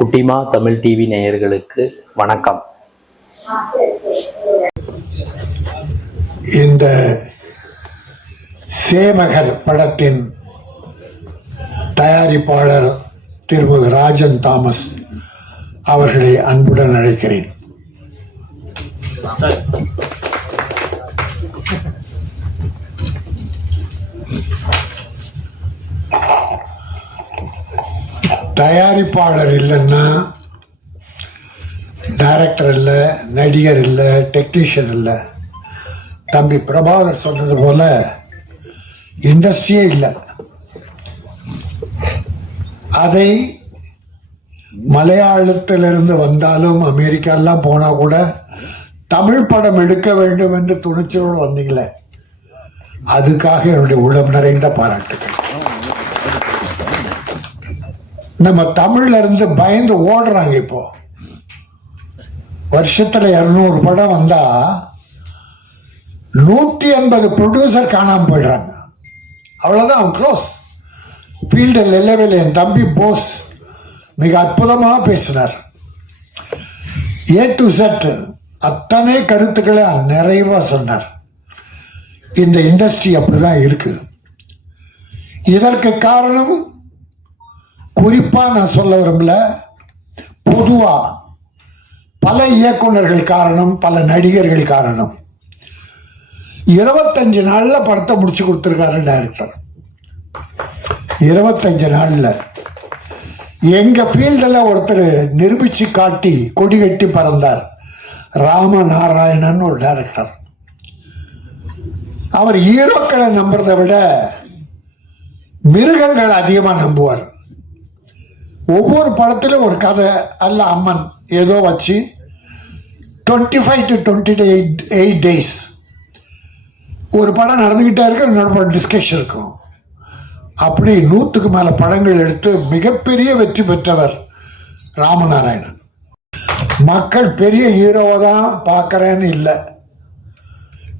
குட்டிமா தமிழ் டிவி நேயர்களுக்கு வணக்கம். இந்த சேவகர் படத்தின் தயாரிப்பாளர் திருமதி ராஜன் தாமஸ் அவர்களை அன்புடன் அழைக்கிறேன். தயாரிப்பாளர் இல்லைன்னா டைரக்டர் இல்லை நடிகர் இல்லை டெக்னீஷியன் இல்லை. தம்பி பிரபாகர் சொன்னது போல இண்டஸ்ட்ரியே இல்லை. அதை மலையாளத்திலிருந்து வந்தாலும் அமெரிக்காலாம் போனால் கூட தமிழ் படம் எடுக்க வேண்டும் என்று துணிச்சலோடு வந்தீங்களே. அதுக்காக என்னுடைய உளம் நிறைந்த பாராட்டுகள் நம்ம தமிழ்ல இருந்து பயந்து ஓடுறாங்க இப்போ. வருஷத்துல இருநூறு படம் வந்தா நூத்தி எண்பது ப்ரொடியூசர் காணாம போயிடுறாங்க. அவ்வளவுதான் அவன் க்ளோஸ் ஃபீல்டு இல்லவே என் தம்பி போஸ் மிக அற்புதமாக பேசினார். ஏ டு செட் அத்தனை கருத்துக்களை நிறைவா சொன்னார். இந்த இண்டஸ்ட்ரி அப்படிதான் இருக்கு. இதற்கு காரணம் குறிப்பா நான் சொல்ல விரும்பல. பொதுவா பல இயக்குனர்கள் காரணம் பல நடிகர்கள் காரணம். இருபத்தஞ்சு நாள்ல படத்தை முடிச்சு கொடுத்துருக்காரு டைரக்டர் இருபத்தஞ்சு நாள்ல. எங்க ஃபீல்டில் ஒருத்தர் நிரூபிச்சு காட்டி கொடி கட்டி பறந்தார். ராமநாராயணன் ஒரு டைரக்டர் அவர் ஹீரோக்களை நம்புறதை விட மிருகங்கள் அதிகமாக நம்புவார். ஒவ்வொரு படத்திலும் ஒரு கதை. அல்ல அம்மன் ஏதோ வச்சு twenty five to twenty eight eight days ஒரு படம் நடந்துக்கிட்டே இருக்கும் இன்னொரு படம் டிஸ்கஷன் இருக்கும். அப்படி நூற்றுக்கு மேலே படங்கள் எடுத்து மிகப்பெரிய வெற்றி பெற்றவர் ராமநாராயணன். மக்கள் பெரிய ஹீரோவை தான் பார்க்குறேன்னு இல்லை.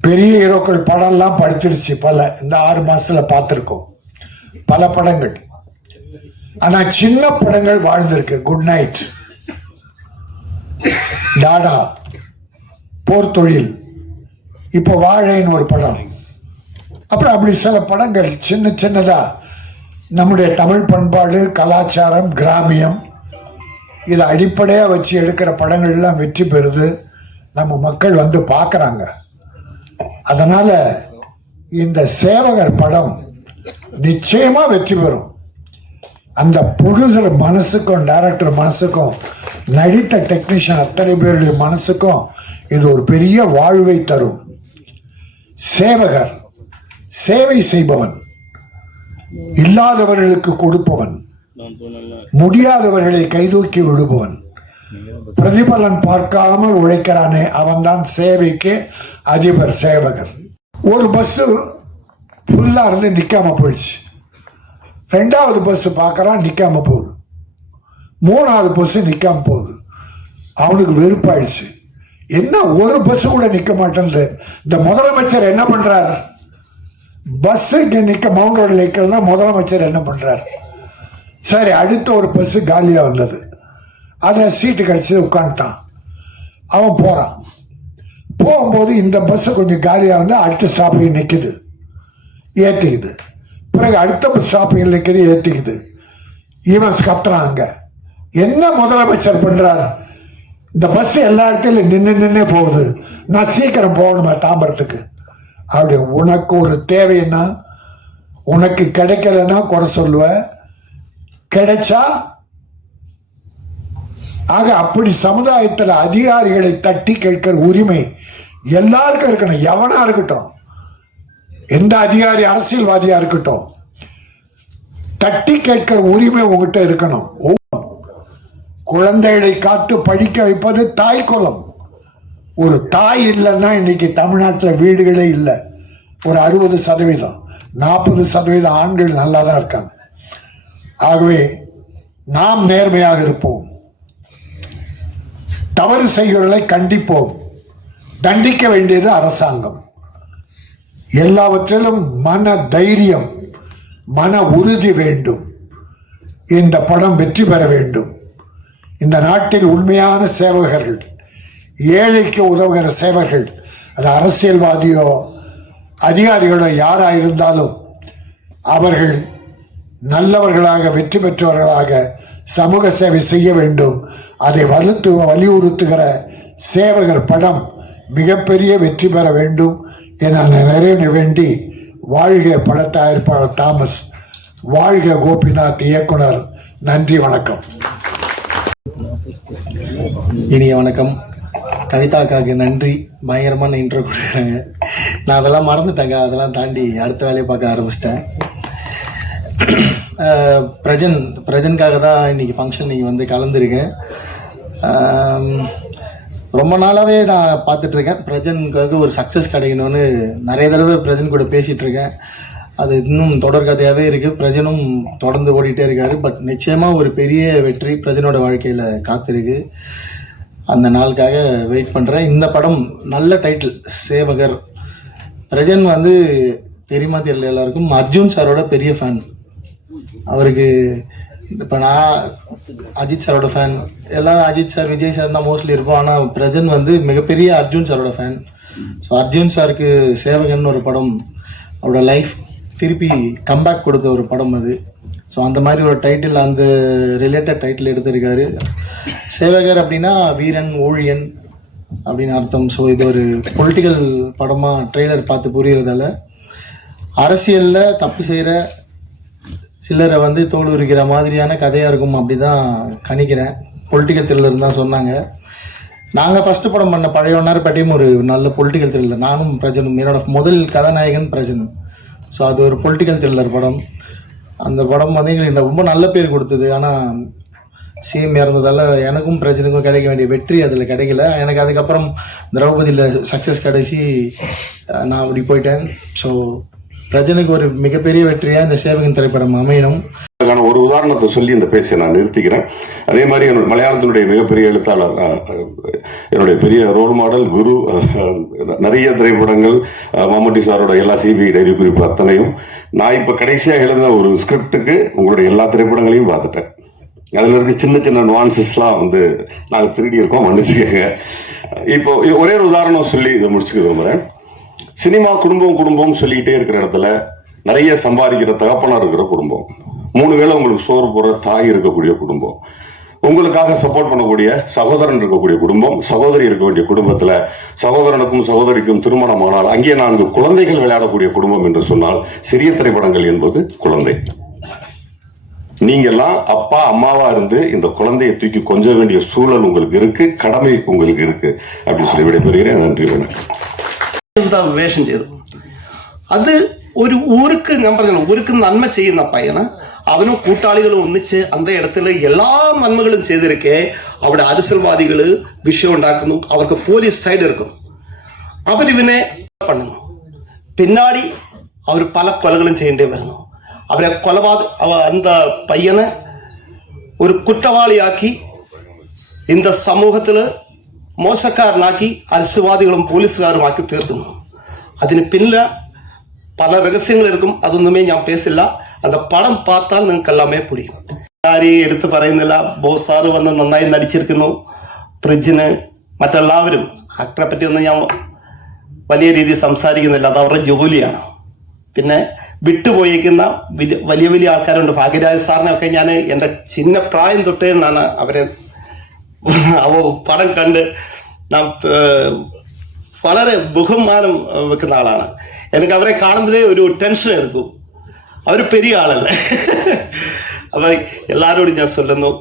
பெரிய ஹீரோக்கள் படம்லாம் படுத்துருச்சு பல. இந்த ஆறு மாதத்தில் பார்த்துருக்கோம். பல படங்கள். ஆனா சின்ன படங்கள் வாழ்ந்திருக்கு. குட் நைட் டாடா போர் தொழில். இப்போ வாழைன்னு ஒரு படம். அப்புறம் அப்படி சில படங்கள் சின்ன சின்னதா. நம்முடைய தமிழ் பண்பாடு கலாச்சாரம் கிராமியம் இதை அடிப்படையாக வச்சு எடுக்கிற படங்கள்லாம் வெற்றி பெறுது. நம்ம மக்கள் வந்து பார்க்குறாங்க. அதனால இந்த சேவகர் படம் நிச்சயமா வெற்றி பெறும். அந்த ப்ரொடியூசர் மனசுக்கும் டைரக்டர் மனசுக்கும் நடித்த டெக்னீஷியன் அத்தனை பேருடைய மனசுக்கும் இது ஒரு பெரிய வாழ்வை தரும். சேவகர் சேவை செய்பவன். இல்லாதவர்களுக்கு கொடுப்பவன். முடியாதவர்களை கைதூக்கி விடுபவன். பிரதிபலன் பார்க்காமல் உழைக்கிறானே அவன்தான் சேவைக்கு அதிபர் சேவகர். ஒரு பஸ் ஃபுல்லா இருந்து நிற்காம போயிடுச்சு. ரெண்டாவது பஸ் பார்க்கறான் நிக்காம போகுது. மூணாவது பஸ் நிக்காம போகுது. அவனுக்கு வெறுப்பாயிடுச்சு. என்ன ஒரு பஸ் கூட நிக்க மாட்டேங்குது இந்த முதலமைச்சர் என்ன பண்றார்? பஸ் இங்க நிக்க மவுண்ட் ரோட்ல நிக்கலன்னா முதலமைச்சர் என்ன பண்றார்? சரி அடுத்த ஒரு பஸ் காலியா வந்தது. அதை சீட்டு கிடைச்சி உட்காந்துட்டான் அவன் போறான். போகும்போது இந்த பஸ் கொஞ்சம் காலியா வந்து அடுத்த ஸ்டாப்புக்கு நிக்குது. ஏற்றிக்குது பிறகு அடுத்த பஸ் ஸ்டாப்பிங் நிற்கிறது ஏற்றிக்குது ஈவன்ஸ் கத்துறான் அங்கே. என்ன முதலமைச்சர் பண்ணுறார் இந்த பஸ் எல்லா இடத்துலையும் நின்று நின்று போகுது. நான் சீக்கிரம் போகணுமா தாம்பரத்துக்கு? அப்படி உனக்கு ஒரு தேவைன்னா உனக்கு கிடைக்கலன்னா குறை சொல்லுவ. கிடைச்சா ஆக அப்படி சமுதாயத்தில் அதிகாரிகளை தட்டி கேட்கிற உரிமை எல்லாருக்கும் இருக்கணும். எவனா இருக்கட்டும். எந்த அதிகாரி அரசியல்வாதியா இருக்கட்டும் தட்டி கேட்கிற உரிமை உங்ககிட்ட இருக்கணும். குழந்தைகளை காத்து படிக்க வைப்பது தாய் குலம். ஒரு தாய் இல்லைன்னா இன்னைக்கு தமிழ்நாட்டில் வீடுகளே இல்லை. ஒரு அறுபது சதவீதம் நாற்பது சதவீதம் ஆண்கள் நல்லா தான் இருக்காங்க. ஆகவே நாம் நேர்மையாக இருப்போம். தவறு செய்கிறவர்களை கண்டிப்போம். தண்டிக்க வேண்டியது அரசாங்கம். எல்லாவற்றிலும் மன தைரியம் மன உறுதி வேண்டும். இந்த படம் வெற்றி பெற வேண்டும். இந்த நாட்டில் உண்மையான சேவகர்கள் ஏழைக்கு உதவுகிற சேவகர்கள் அது அரசியல்வாதியோ அதிகாரிகளோ யாராக இருந்தாலும் அவர்கள் நல்லவர்களாக வெற்றி பெற்றவர்களாக சமூக சேவை செய்ய வேண்டும். அதை வலுத்து வலியுறுத்துகிற சேவகர் படம் மிகப்பெரிய வெற்றி பெற வேண்டும். என நிறைய வேண்டி வாழ்க பட தயாரிப்பாளர் தாமஸ் வாழ்க கோபிநாத் இயக்குனர். நன்றி வணக்கம். இனிய வணக்கம். கவிதாக்காக்கு நன்றி. பயங்கரமான இன்ட்ரோ கொடுக்குறாங்க. நான் அதெல்லாம் மறந்துட்டேங்க. அதெல்லாம் தாண்டி அடுத்த வேலையை பார்க்க ஆரம்பிச்சிட்டேன். பிரஜன் பிரஜனுக்காக தான் இன்னைக்கு ஃபங்க்ஷன் நீங்கள் வந்து கலந்துருக்கேன். ரொம்ப நாளாகவே நான் பார்த்துட்ருக்கேன். பிரஜனுக்காக ஒரு சக்ஸஸ் கிடைக்கணும்னு நிறைய தடவை பிரஜன் கூட பேசிகிட்டு இருக்கேன் அது இன்னும் தொடர்கதையாகவே இருக்குது பிரஜனும் தொடர்ந்து ஓடிட்டே இருக்காரு. பட் நிச்சயமாக ஒரு பெரிய வெற்றி பிரஜனோட வாழ்க்கையில் காத்திருக்கு. அந்த நாளுக்காக வெயிட் பண்ணுறேன் இந்த படம் நல்ல டைட்டில் சேவகர். பிரஜன் வந்து தெரியுமா தெரியல எல்லாருக்கும். அர்ஜுன் சாரோட பெரிய ஃபேன் அவருக்கு இப்போ நான் அஜித் சாரோட ஃபேன் எல்லாம் அஜித் சார் விஜய் சார் தான் மோஸ்ட்லி இருப்போம். ஆனால் பிரஜன் வந்து மிகப்பெரிய அர்ஜுன் சாரோட ஃபேன் ஸோ அர்ஜுன் சாருக்கு சேவகன் ஒரு படம் அவரோட லைஃப் திருப்பி கம்பேக் கொடுத்த ஒரு படம் அது. ஸோ அந்த மாதிரி ஒரு டைட்டில் அந்த ரிலேட்டட் டைட்டில் எடுத்திருக்காரு. சேவகர் அப்படின்னா வீரன் ஊழியன் அப்படின்னு அர்த்தம். ஸோ இது ஒரு பொலிட்டிக்கல் படமாக ட்ரெய்லர் பார்த்து புரியறதால. அரசியலில் தப்பு செய்கிற சிலரை வந்து தோல் உரிக்கிற மாதிரியான கதையாக இருக்கும் அப்படி தான் கணிக்கிறேன் பொலிட்டிக்கல் த்ரில்லர் தான் சொன்னாங்க. நாங்கள் ஃபஸ்ட்டு படம் பண்ண பழைய ஒன்னார்பேட்டையும் ஒரு நல்ல பொலிட்டிக்கல் த்ரில்லர் நானும் பிரஜனும் என்னோட முதல் கதாநாயகன் பிரஜனும் ஸோ அது ஒரு பொலிட்டிக்கல் த்ரில்லர் படம். அந்த படம் வந்து எங்களுக்கு ரொம்ப நல்ல பேர் கொடுத்தது. ஆனால் சிஎம் இறந்ததால எனக்கும் பிரச்சனைக்கும் கிடைக்க வேண்டிய வெற்றி அதில் கிடைக்கல. எனக்கு அதுக்கப்புறம் திரௌபதியில் சக்ஸஸ் கிடைச்சி நான் அப்படி போயிட்டேன். ஸோ ரஜினிக்கு ஒரு மிகப்பெரிய வெற்றியாக இந்த சேவகன் திரைப்படம் அமையணும். அதுக்கான ஒரு உதாரணத்தை சொல்லி இந்த பேச்சை நான் நிறுத்திக்கிறேன். அதே மாதிரி என்னோட மலையாளத்தினுடைய மிகப்பெரிய எழுத்தாளர் என்னுடைய பெரிய ரோல் மாடல் குரு நிறைய திரைப்படங்கள் மம்முட்டி சாரோட எல்லா சிபி டைரி குறிப்பு அத்தனையும் நான் இப்ப கடைசியா எழுதின ஒரு ஸ்கிரிப்டுக்கு உங்களுடைய எல்லா திரைப்படங்களையும் பார்த்துட்டேன். அதுல இருக்க சின்ன சின்ன நுவான்சஸ்லாம் வந்து நாங்கள் திருடி இருக்கோம் மன்னிச்சுக்கோங்க. இப்போ ஒரே ஒரு உதாரணம் சொல்லி இதை முடிச்சுக்க விரும்புகிறேன் சினிமா குடும்பம் குடும்பம் சொல்லிக்கிட்டே இருக்கிற இடத்துல நிறைய சம்பாதிக்கிற தகப்பனா இருக்கிற குடும்பம். மூணு வேளை உங்களுக்கு சோறு போற தாய் இருக்கக்கூடிய குடும்பம். உங்களுக்காக சப்போர்ட் பண்ணக்கூடிய சகோதரன் இருக்கக்கூடிய குடும்பம் சகோதரி இருக்க வேண்டிய குடும்பத்துல சகோதரனுக்கும் சகோதரிக்கும் திருமணம் ஆனால் அங்கே நான்கு குழந்தைகள் விளையாடக்கூடிய குடும்பம் என்று சொன்னால் சிறிய திரைப்படங்கள் என்பது குழந்தை. நீங்கெல்லாம் அப்பா அம்மாவா இருந்து இந்த குழந்தையை தூக்கி கொஞ்ச வேண்டிய சூழல் உங்களுக்கு இருக்கு கடமை உங்களுக்கு இருக்கு. அப்படின்னு சொல்லி விடைபெறுகிறேன். நன்றி வணக்கம். വേഷം ചെയ്തു. അത് ഒരു ഊർക്ക് ഞാൻ പറഞ്ഞു ഊർക്ക് നന്മ ചെയ്യുന്ന പയ്യന് അവനും കൂട്ടാളികളും ഒന്നിച്ച് അന്ത ഇടത്തിലെ എല്ലാ നന്മകളും ചെയ്തിരിക്കെ അവിടെ അരിസൽവാദികൾ വിഷയം ഉണ്ടാക്കുന്നു അവർക്ക് പോലീസ് സൈഡ് എടുക്കും. അവരിവനെ പണുന്നു പിന്നാടി അവർ പല കൊലകളും ചെയ്യേണ്ടി വരുന്നു. അവരെ കൊലപാത എന്താ പയ്യനെ ഒരു കുറ്റവാളിയാക്കി ഇന്ന സമൂഹത്തിൽ മോശക്കാരനാക്കി പോലീസുകാരും ആക്കി തീർക്കുന്നു. അതിന് പിന്നിൽ പല രഹസ്യങ്ങളെടുക്കും. അതൊന്നുമേ ഞാൻ പേസില്ല അത് പടം പാത്താൽ നിങ്ങൾക്ക് എല്ലാമേ ആരെയും എടുത്തു പറയുന്നില്ല. ബോസാർ വന്ന് നന്നായി നടിച്ചിരിക്കുന്നു. ഫ്രിഡ്ജിന് മറ്റെല്ലാവരും ആക്ടറെ പറ്റിയൊന്നും ഞാൻ വലിയ രീതിയിൽ സംസാരിക്കുന്നില്ല. അത് അവരുടെ ജോലിയാണ്. പിന്നെ വിട്ടുപോയേക്കുന്ന വലിയ വലിയ ആൾക്കാരുണ്ട്. ഭാഗ്യരാജ് സാറിനെയൊക്കെ ഞാൻ എന്റെ ചിന്ന പ്രായം തൊട്ടേ അവരെ അവ പടം കണ്ട് നാം വളരെ ബഹുമാനം വെക്കുന്ന ആളാണ് എനിക്ക് അവരെ കാണുമ്പോഴേ ഒരു ടെൻഷൻ എടുക്കും അവർ പെരിയ ആളല്ലേ അപ്പം എല്ലാവരോടും ഞാൻ ചൊല്ലുന്നു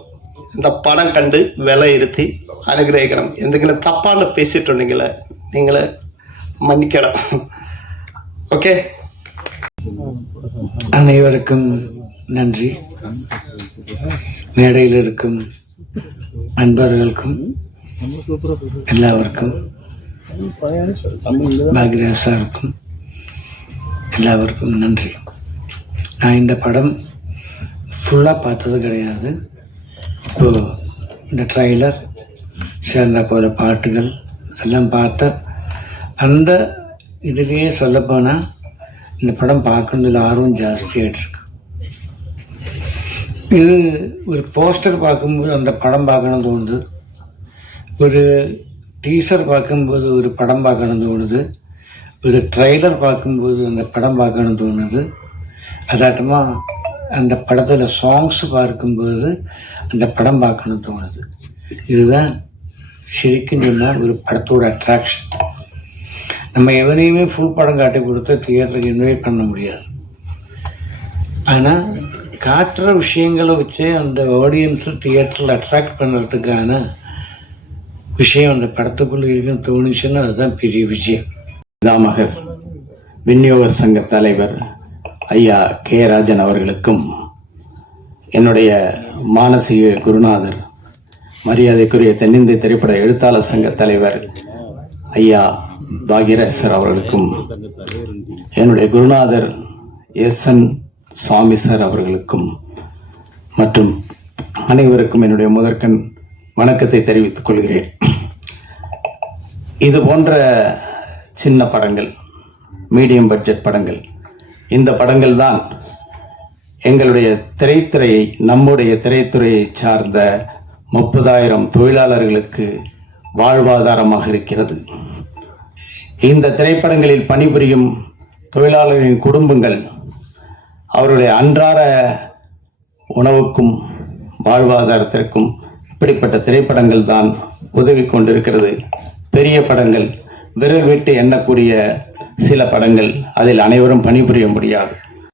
இந்த படம் கண்டு விலையிருத்தி அனுகிரகிக்கணும் எந்தெங்கிலும் தப்பாண்டு பேசிட்டுருந்தீங்கள நீங்களே மன்னிக்கணும் ஓகே அனைவருக்கும் நன்றி மேடையில் இருக்கும் நண்பர்களுக்கும் எல்லாருக்கும் பாக்யராஜ் சாருக்கும் எல்லாருக்கும் நன்றி. நான் இந்த படம் ஃபுல்லாக பார்த்தது கிடையாது. இப்போ இந்த ட்ரைலர் சேர்ந்த போல பாட்டுகள் எல்லாம் பார்த்த அந்த இதுலேயே சொல்லப்போனால் இந்த படம் பார்க்கறதுல ஆர்வம் ஜாஸ்தியாகிட்டு இருக்கு. இது ஒரு போஸ்டர் பார்க்கும்போது அந்த படம் பார்க்கணும் தோணுது. ஒரு டீசர் பார்க்கும்போது ஒரு படம் பார்க்கணும் தோணுது. ஒரு ட்ரெய்லர் பார்க்கும்போது அந்த படம் பார்க்கணும் தோணுது. அதாட்டமாக அந்த படத்தில் சாங்ஸ் பார்க்கும்போது அந்த படம் பார்க்கணும் தோணுது. இதுதான் சரிக்குன்னு சொன்னால் ஒரு படத்தோட அட்ராக்ஷன் நம்ம எவனையுமே ஃபுல் படம் காட்டி கொடுத்து தியேட்டருக்கு இன்வைட் பண்ண முடியாது. ஆனால் காட்டுற விஷயங்களை வச்சு அந்த ஆடியன்ஸை தியேட்டரில் அட்ராக்ட் பண்ணுறதுக்கான விஷயம் அந்த படத்துக்குள்ளே இருக்குன்னு தோணுச்சுன்னா அதுதான் பெரிய விஷயம். பிதாமகர் விநியோக சங்க தலைவர் ஐயா கே ராஜன் அவர்களுக்கும் என்னுடைய மானசீக குருநாதர் மரியாதைக்குரிய தென்னிந்திய திரைப்பட எழுத்தாளர் சங்க தலைவர் ஐயா பாகிரேசர் அவர்களுக்கும் என்னுடைய குருநாதர் எஸ் என் சுவாமி சார் அவர்களுக்கும் மற்றும் அனைவருக்கும் என்னுடைய முதற்கண் வணக்கத்தை தெரிவித்துக் கொள்கிறேன். இது போன்ற சின்ன படங்கள் மீடியம் பட்ஜெட் படங்கள் இந்த படங்கள் தான் எங்களுடைய திரைத்துறையை நம்முடைய திரைத்துறையை சார்ந்த முப்பதாயிரம் தொழிலாளர்களுக்கு வாழ்வாதாரமாக இருக்கிறது. இந்த திரைப்படங்களில் பணிபுரியும் தொழிலாளர்களின் குடும்பங்கள் அவருடைய அன்றாட உணவுக்கும் வாழ்வாதாரத்திற்கும் இப்படிப்பட்ட திரைப்படங்கள் தான் உதவி கொண்டிருக்கிறது. பெரிய படங்கள் விரல் விட்டு எண்ணக்கூடிய சில படங்கள் அதில் அனைவரும் பணிபுரிய முடியாது.